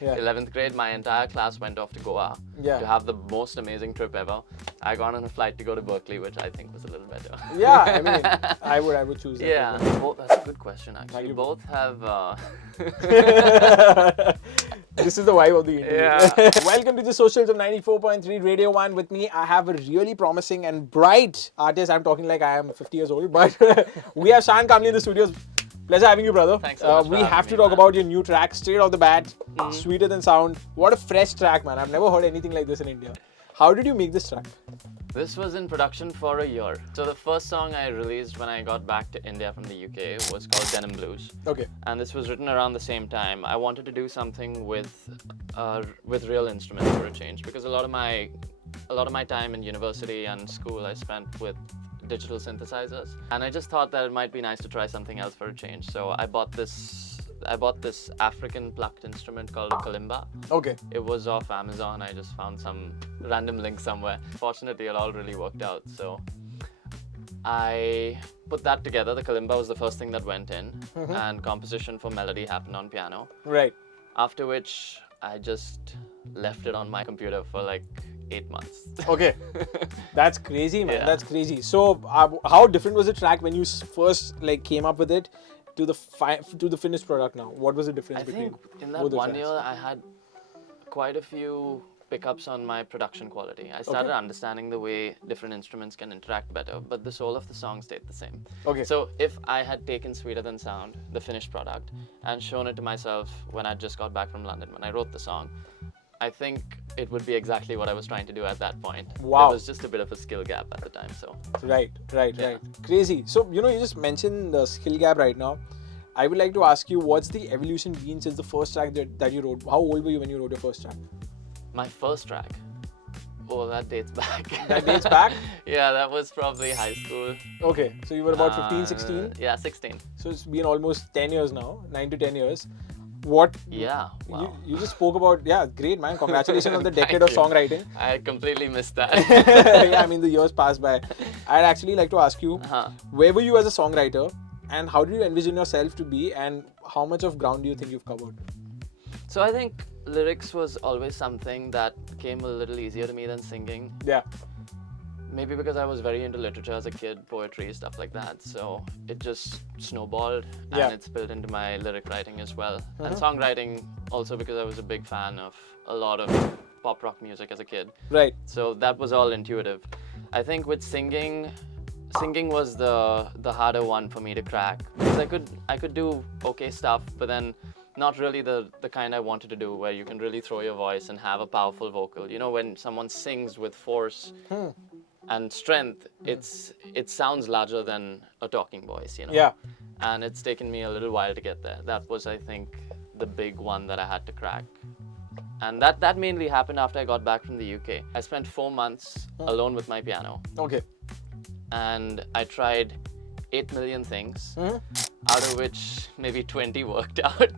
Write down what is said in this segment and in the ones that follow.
Yeah. 11th grade, my entire class went off to Goa to have the most amazing trip ever. I got on a flight to go to Berklee, which I think was a little better. Yeah, I mean, I would choose that. Yeah, that's a good question actually. You both have. This is the vibe of the interview. Yeah. Welcome to the socials of 94.3 Radio 1. With me, I have a really promising and bright artist. I'm talking like I am 50 years old, but we have Shaan Kambli in the studios. Pleasure having you, brother. Thanks so much we for have having to me, talk man. about your new track, straight off the bat, Sweeter Than Sound. What a fresh track, man. I've never heard anything like this in India. How did you make this track? This was in production for a year. So the first song I released when I got back to India from the UK was called Denim Blues. Okay. And this was written around the same time. I wanted to do something with real instruments for a change, because a lot of my time in university and school I spent with digital synthesizers, and I just thought that it might be nice to try something else for a change. So I bought this African plucked instrument called a kalimba. Okay. It was off Amazon. I just found some random link somewhere. Fortunately, it all really worked out. So I put that together. The kalimba was the first thing that went in, and composition for melody happened on piano. Right. After which, I just left it on my computer for like 8 months. Okay. That's crazy, man. Yeah. That's crazy. So, how different was the track when you first came up with it to the finished product now? What was the difference I between think in that both the 1 tracks? year, I had quite a few pickups on my production quality. I started understanding the way different instruments can interact better, but the soul of the song stayed the same. Okay. So if I had taken Sweeter Than Sound, the finished product, and shown it to myself when I just got back from London, when I wrote the song, I think it would be exactly what I was trying to do at that point. Wow. There was just a bit of a skill gap at the time, so. Right. Crazy. So, you just mentioned the skill gap right now. I would like to ask you, what's the evolution been since the first track that you wrote? How old were you when you wrote your first track? My first track? Oh, that dates back. That dates back? Yeah, that was probably high school. Okay, so you were about 15, 16? Yeah, 16. So it's been almost 10 years now, 9 to 10 years. What? Yeah, wow. You just spoke about, yeah, great, man. Congratulations on the decade Thank of you. songwriting. I completely missed that. Yeah, I mean, the years passed by. I'd actually like to ask you, where were you as a songwriter, and how did you envision yourself to be, and how much of ground do you think you've covered? So I think lyrics was always something that came a little easier to me than singing. Yeah. Maybe because I was very into literature as a kid, poetry, stuff like that. So it just snowballed and it spilled into my lyric writing as well. And songwriting also because I was a big fan of a lot of pop rock music as a kid. Right. So that was all intuitive. I think with singing was the harder one for me to crack, because I could do okay stuff, but then not really the kind I wanted to do, where you can really throw your voice and have a powerful vocal. You know, when someone sings with force and strength, it sounds larger than a talking voice, you know. Yeah. And it's taken me a little while to get there. That was, I think, the big one that I had to crack. And that mainly happened after I got back from the UK. I spent 4 months alone with my piano. Okay. And I tried 8 million things, out of which maybe 20 worked out.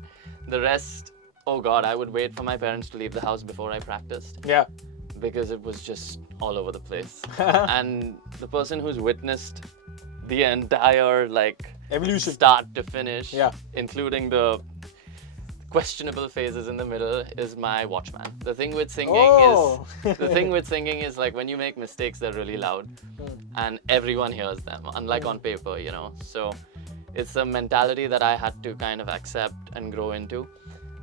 The rest, oh God, I would wait for my parents to leave the house before I practiced. Yeah. Because it was just all over the place. And the person who's witnessed the entire Evolution. start to finish, Yeah. including the questionable phases in the middle, is my watchman. The thing with singing is like when you make mistakes, they're really loud and everyone hears them, unlike on paper, you know. So it's a mentality that I had to kind of accept and grow into.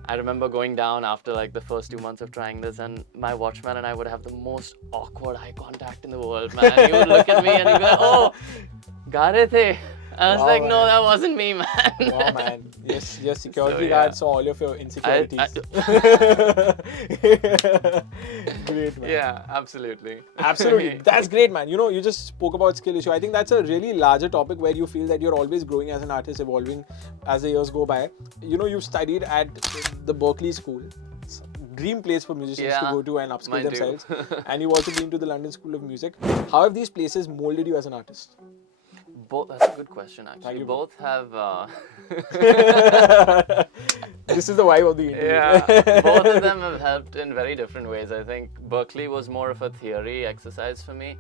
I remember going down after the first 2 months of trying this, and my watchman and I would have the most awkward eye contact in the world, man. He would look at me and he'd be like, "Oh, got it, eh?" I was like, "No, that wasn't me, man." Wow, man. Yes, your security So, yeah. guard saw all of your insecurities. Great, man. Yeah, absolutely. Absolutely. That's great, man. You just spoke about skill issue. I think that's a really larger topic where you feel that you're always growing as an artist, evolving as the years go by. You've studied at the Berklee School. Dream place for musicians to go to and upskill mine too. themselves. And you've also been to the London School of Music. How have these places molded you as an artist? That's a good question, actually. Thank you. Both have... This is the vibe of the interview. Yeah, both of them have helped in very different ways. I think Berklee was more of a theory exercise for me.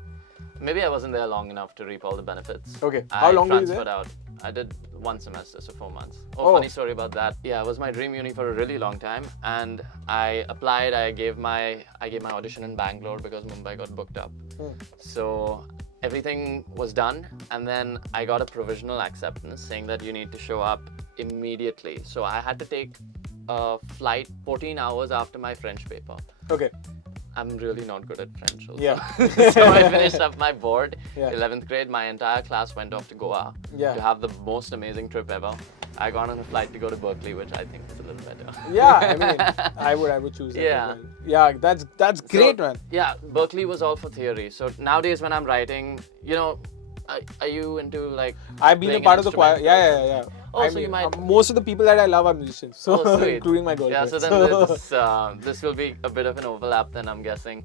Maybe I wasn't there long enough to reap all the benefits. Okay. How long were you there? transferred out. I did 1 semester, so 4 months. Oh. Funny story about that. Yeah, it was my dream uni for a really long time, and I applied. I gave my audition in Bangalore because Mumbai got booked up. So everything was done, and then I got a provisional acceptance saying that you need to show up immediately. So I had to take a flight 14 hours after my French paper. Okay. I'm really not good at French also. Yeah. So I finished up my board, Yeah. 11th grade. My entire class went off to Goa Yeah. to have the most amazing trip ever. I got on a flight to go to Berklee, which I think is a little better. Yeah, I mean, I would choose that. Yeah. As well. Yeah, that's great, So, man. Yeah, Berklee was all for theory. So nowadays when I'm writing, you know, are you into like I've been a playing part an of the choir. instrument? Yeah. Oh, I so mean, you might... most of the people that I love are musicians, so Oh, sweet. including my girlfriend. Yeah, so then this will be a bit of an overlap then, I'm guessing.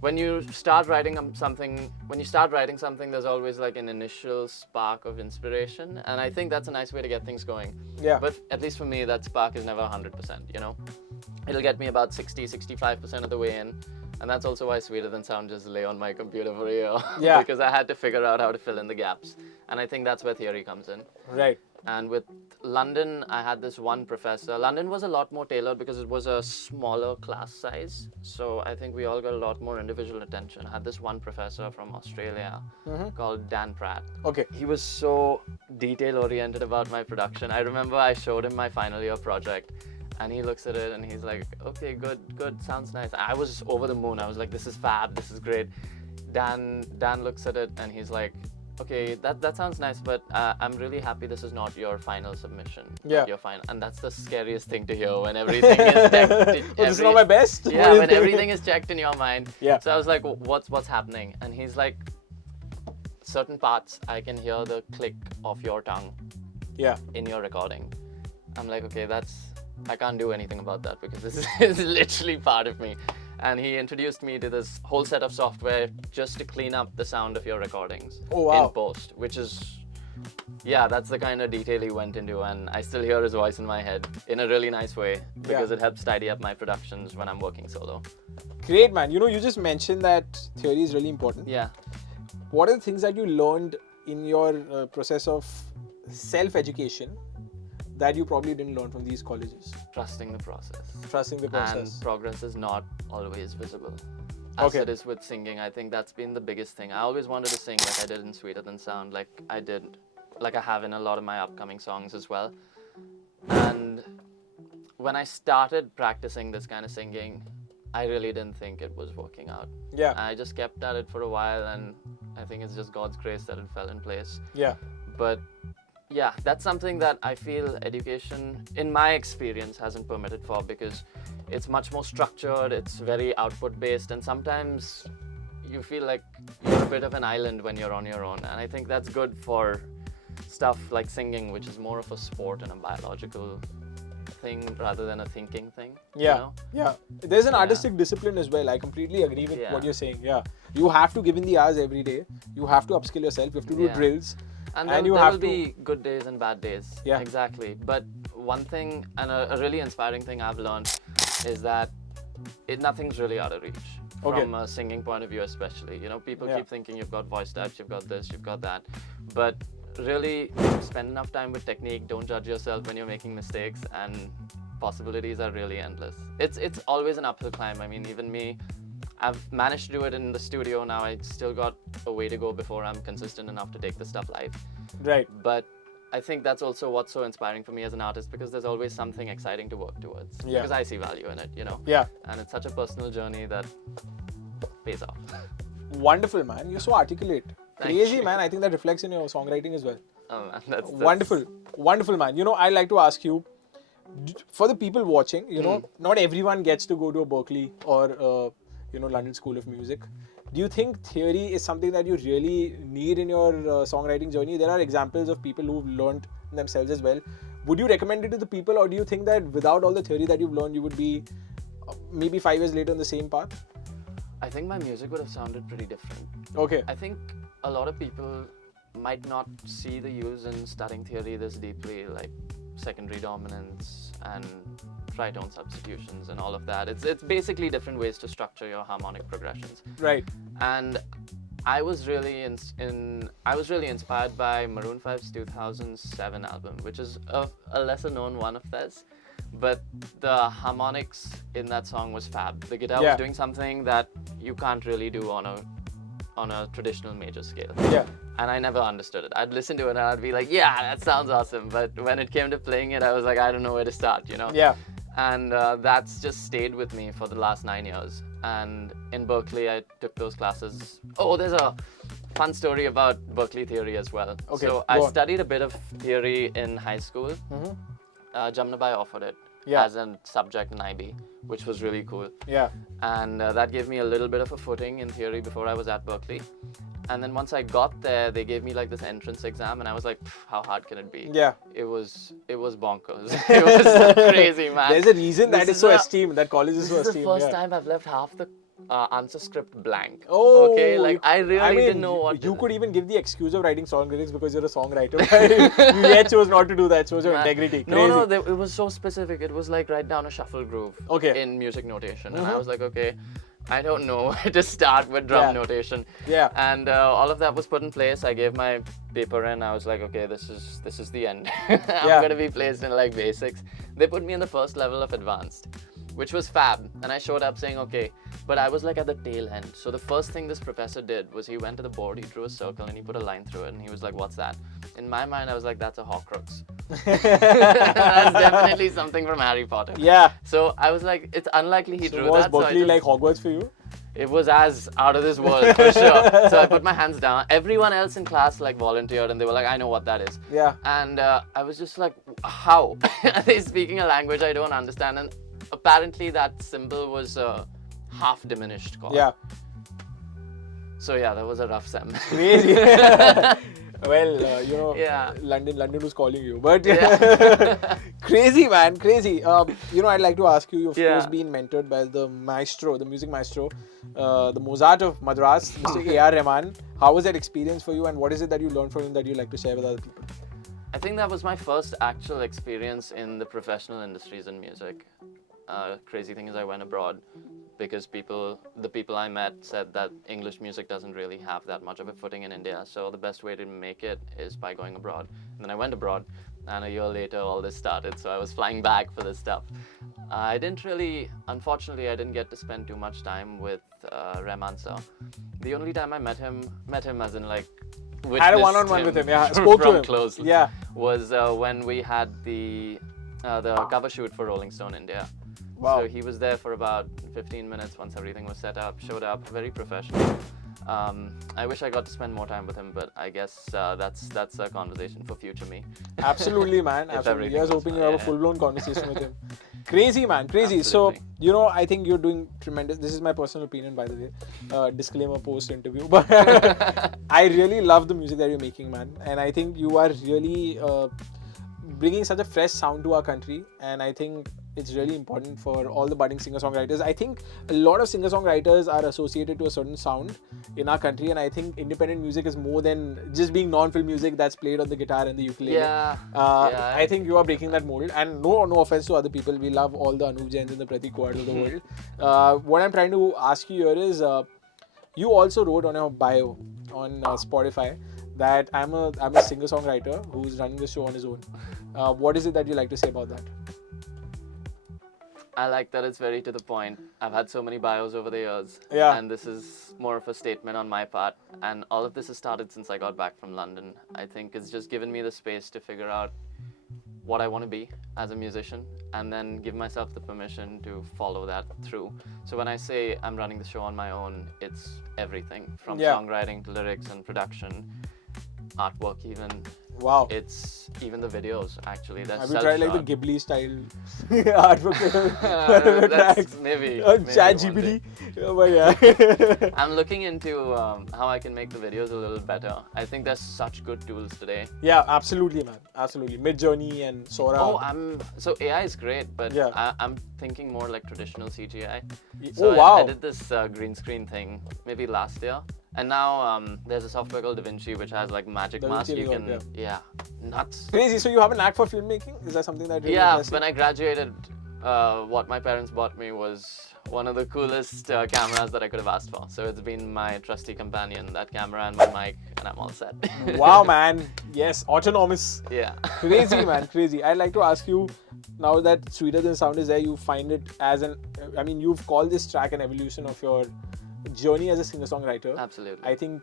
When you start writing something, there's always like an initial spark of inspiration, and I think that's a nice way to get things going. Yeah. But at least for me, that spark is never 100%, you know? It'll get me about 65% of the way in, and that's also why Sweeter Than Sound just lay on my computer for a year. Yeah. Because I had to figure out how to fill in the gaps, and I think that's where theory comes in. Right. And with London, I had this one professor. London was a lot more tailored because it was a smaller class size. So I think we all got a lot more individual attention. I had this one professor from Australia called Dan Pratt. Okay. He was so detail oriented about my production. I remember I showed him my final year project and he looks at it and he's like, okay, good, sounds nice. I was over the moon. I was like, this is fab, this is great. Dan looks at it and he's like, okay, that sounds nice, but I'm really happy this is not your final submission. Yeah. Your final, and that's the scariest thing to hear when everything is checked. This is not my best? Yeah, What is when this? everything is checked in your mind. Yeah. So I was like, what's happening? And he's like, certain parts I can hear the click of your tongue Yeah. in your recording. I'm like, okay, I can't do anything about that because this is literally part of me. And he introduced me to this whole set of software just to clean up the sound of your recordings Oh, wow. in post, which is, yeah, that's the kind of detail he went into, and I still hear his voice in my head in a really nice way because it helps tidy up my productions when I'm working solo. Great, man. You know, you just mentioned that theory is really important. Yeah. What are the things that you learned in your process of self-education that you probably didn't learn from these colleges? Trusting the process. Trusting the process. And progress is not always visible. As Okay. it is with singing, I think that's been the biggest thing. I always wanted to sing like I did in Sweeter Than Sound, like I have in a lot of my upcoming songs as well. And when I started practicing this kind of singing, I really didn't think it was working out. Yeah. I just kept at it for a while, and I think it's just God's grace that it fell in place. Yeah. But yeah, that's something that I feel education, in my experience, hasn't permitted for because it's much more structured, it's very output based, and sometimes you feel like you're a bit of an island when you're on your own. And I think that's good for stuff like singing, which is more of a sport and a biological thing rather than a thinking thing. Yeah. You know? Yeah. There's an Yeah. artistic discipline as well. I completely agree with Yeah. what you're saying. Yeah. You have to give in the hours every day. You have to upskill yourself. You have to do Yeah. drills. And And there you have will to- be good days and bad days. Yeah. Exactly. But one thing, and a really inspiring thing I've learned, is that nothing's really out of reach. Okay. From a singing point of view especially. You know, people Yeah. keep thinking you've got voice types, you've got this, you've got that. But really, spend enough time with technique, don't judge yourself when you're making mistakes, and possibilities are really endless. It's always an uphill climb. I mean, even me, I've managed to do it in the studio now. I still got a way to go before I'm consistent enough to take the stuff live. Right. But I think that's also what's so inspiring for me as an artist, because there's always something exciting to work towards. Yeah. Because I see value in it, you know. Yeah. And it's such a personal journey that pays off. Wonderful, man. You're so articulate. Thank Crazy, you. man. I think that reflects in your songwriting as well. Oh man, that's Wonderful. Wonderful, man. You know, I like to ask you, for the people watching, you know, not everyone gets to go to a Berklee or, London School of Music. Do you think theory is something that you really need in your songwriting journey? There are examples of people who've learned themselves as well. Would you recommend it to the people, or do you think that without all the theory that you've learned, you would be maybe 5 years later on the same path? I think my music would have sounded pretty different. Okay. I think a lot of people might not see the use in studying theory this deeply, like secondary dominance and tritone substitutions and all of that. It's basically different ways to structure your harmonic progressions. Right. And I was really I was really inspired by Maroon 5's 2007 album, which is a lesser known one of theirs. But the harmonics in that song was fab. The guitar was doing something that you can't really do on a traditional major scale. Yeah. And I never understood it. I'd listen to it and I'd be like, yeah, that sounds awesome. But when it came to playing it, I was like, I don't know where to start, you know? Yeah. And that's just stayed with me for the last 9 years. And in Berklee, I took those classes. Oh, there's a fun story about Berklee theory as well. Okay, So I studied a bit of theory in high school. Jamnabai offered it as a subject in IB, which was really cool. Yeah. And that gave me a little bit of a footing in theory before I was at Berklee. And then once I got there, they gave me like this entrance exam, and I was like, how hard can it be? Yeah. It was bonkers. It was so crazy, man. There's a reason that is so esteemed. That college is so esteemed. This is the first time I've left half the answer script blank. Oh, okay, like I really didn't know what. You could even give the excuse of writing song lyrics because you're a songwriter. You yet chose not to do that. Shows your integrity. Crazy. No, it was so specific. It was like write down a shuffle groove in music notation, and I was like, okay, I don't know where to start with drum notation. Yeah. And all of that was put in place. I gave my paper in. I was like, okay, this is the end. I'm gonna be placed in like basics. They put me in the first level of advanced, which was fab. And I showed up saying, okay, but I was like at the tail end. So the first thing this professor did was he went to the board, he drew a circle and he put a line through it and he was like, what's that? In my mind, I was like, that's a Horcrux. That's definitely something from Harry Potter. Yeah. So I was like, it's unlikely he drew was that. Was Berklee like Hogwarts for you? It was as out of this world for sure. So I put my hands down. Everyone else in class like volunteered and they were like, I know what that is. Yeah. And I was just like, how? Are they speaking a language I don't understand? And apparently that symbol was half diminished chord. Yeah. So yeah, that was a rough sem. Crazy. Well, you know, London was calling you, but crazy, man, crazy. You know, I'd like to ask you. You've of course been mentored by the maestro, the music maestro, the Mozart of Madras, Mr. AR Rahman. How was that experience for you, and what is it that you learned from him that you like to share with other people? I think that was my first actual experience in the professional industries in music. Crazy thing is I went abroad because the people I met said that English music doesn't really have that much of a footing in India. So the best way to make it is by going abroad. And then I went abroad and a year later all this started. So I was flying back for this stuff. Unfortunately, I didn't get to spend too much time with Rahman sir. The only time I met him as in like had a one-on-one with him, spoke to him closely, was when we had the cover shoot for Rolling Stone India. Wow. So he was there for about 15 minutes once everything was set up, showed up, very professional. I wish I got to spend more time with him, but I guess that's a conversation for future me. Absolutely, man. Absolutely. I was hoping you have a full-blown conversation with him. Crazy, man. Crazy. Absolutely. So, you know, I think you're doing tremendous. This is my personal opinion, by the way. Disclaimer post-interview. But I really love the music that you're making, man. And I think you are really bringing such a fresh sound to our country. And I think it's really important for all the budding singer-songwriters. I think a lot of singer-songwriters are associated to a certain sound in our country, and I think independent music is more than just being non-film music that's played on the guitar and the ukulele. I think you are breaking that mold, and no offense to other people, we love all the Anup Jains and the Pratik Kuwars of the world. What I'm trying to ask you here is, you also wrote on your bio on Spotify that I'm a singer-songwriter who's running the show on his own. What is it that you like to say about that? I like that it's very to the point. I've had so many bios over the years, and this is more of a statement on my part. And all of this has started since I got back from London. I think it's just given me the space to figure out what I want to be as a musician, and then give myself the permission to follow that through. So when I say I'm running the show on my own, it's everything from songwriting to lyrics and production, artwork even. Wow. It's even the videos, actually. That's have you tried like the Ghibli style artwork? That's maybe ChatGPT. But yeah. I'm looking into how I can make the videos a little better. I think there's such good tools today. Yeah, absolutely, man. Absolutely. Midjourney and Sora. So AI is great, but I'm thinking more like traditional CGI. So I did this green screen thing maybe last year. And now there's a software called DaVinci which has like magic mask. You can, nuts. Crazy. So you have a knack for filmmaking? Is that something that really when I graduated what my parents bought me was one of the coolest cameras that I could have asked for. So it's been my trusty companion, that camera and my mic, and I'm all set. Wow, man. Yes, autonomous. Yeah. Crazy, man, crazy. I'd like to ask you, now that Sweeter Than Sound is there, you find it as you've called this track an evolution of your journey as a singer-songwriter. Absolutely. I think,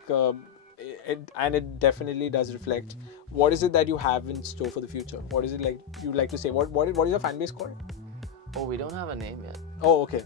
it definitely does reflect. What is it that you have in store for the future? What is it like you'd like to say? What is your fan base called? Oh, we don't have a name yet. Oh, okay.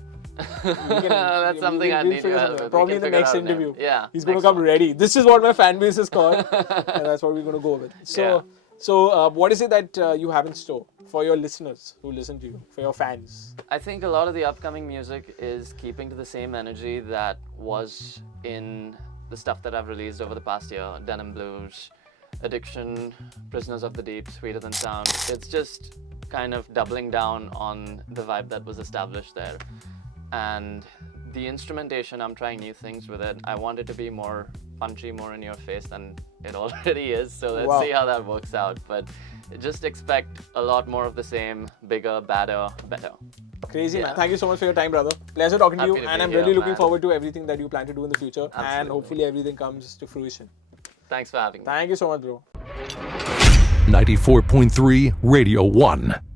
That's something I need to help with. Probably in the next interview. Yeah. He's going to come ready. This is what my fan base is called. And that's what we're going to go with. So, what is it that you have in store for your listeners who listen to you, for your fans? I think a lot of the upcoming music is keeping to the same energy that was in the stuff that I've released over the past year. Denim Blues, Addiction, Prisoners of the Deep, Sweeter Than Sound. It's just kind of doubling down on the vibe that was established there. And the instrumentation, I'm trying new things with it. I want it to be more punchy, more in your face than it already is. So let's see how that works out. But just expect a lot more of the same, bigger, badder, better. Crazy, man. Thank you so much for your time, brother. Pleasure talking to you. And I'm really looking man. forward to everything that you plan to do in the future. Absolutely. And hopefully everything comes to fruition. Thanks for having me. Thank you so much, bro. 94.3 Radio 1.